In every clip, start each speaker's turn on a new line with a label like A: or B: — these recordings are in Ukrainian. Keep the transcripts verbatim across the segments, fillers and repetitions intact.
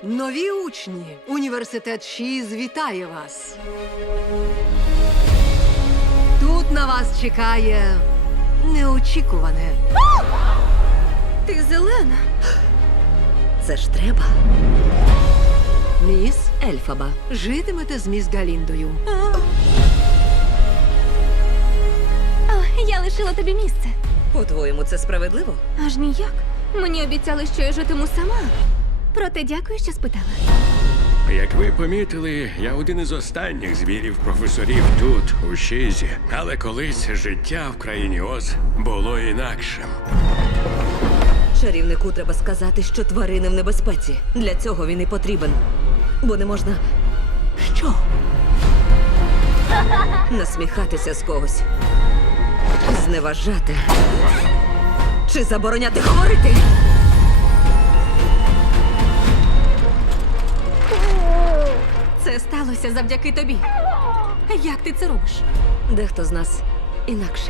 A: Нові учні. Університет Шіз вітає вас. Тут на вас чекає неочікуване.
B: Ти зелена.
C: Це ж треба.
A: Міс,
C: Ельфаба.
A: житимете з міс Галіндою.
B: О, я лишила тобі місце.
C: По-твоєму, це справедливо?
B: Аж ніяк. Мені обіцяли, що я житиму сама. Проте дякую, що спитала.
D: Як ви помітили, я один із останніх звірів професорів тут, у Шізі. Але колись життя в країні Оз було інакшим.
C: Чарівнику треба сказати, що тварини в небезпеці. Для цього він і потрібен. Бо не можна. Що? Насміхатися з когось. Зневажати. Чи забороняти говорити?
B: Це сталося завдяки тобі. Як ти це робиш?
C: Дехто з нас інакший.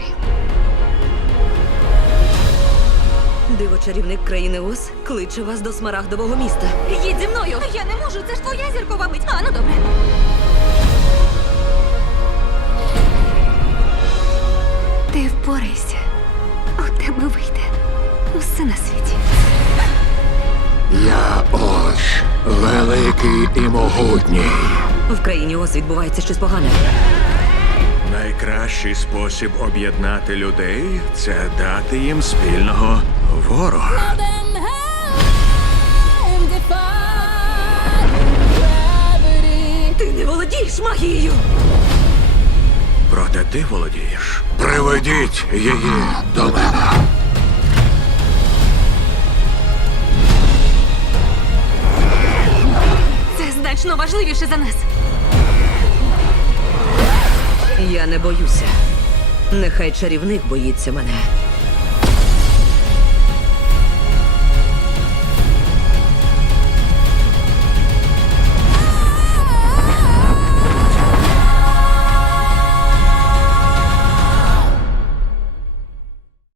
C: Диво-чарівник країни Оз кличе вас до смарагдового міста.
B: Їдь зі мною! Я не можу, це ж твоя зіркова мить. А, ну добре. Ти впорайся. У тебе вийде усе на світі.
E: Я Оз, великий і могутній.
C: В країні Оз відбувається щось погане.
E: Найкращий спосіб об'єднати людей це дати їм спільного ворога.
C: Ти не володієш магією!
E: Проте ти володієш. Приведіть її до мене.
B: Це значно важливіше за нас.
C: Я не боюся. Нехай чарівник боїться мене.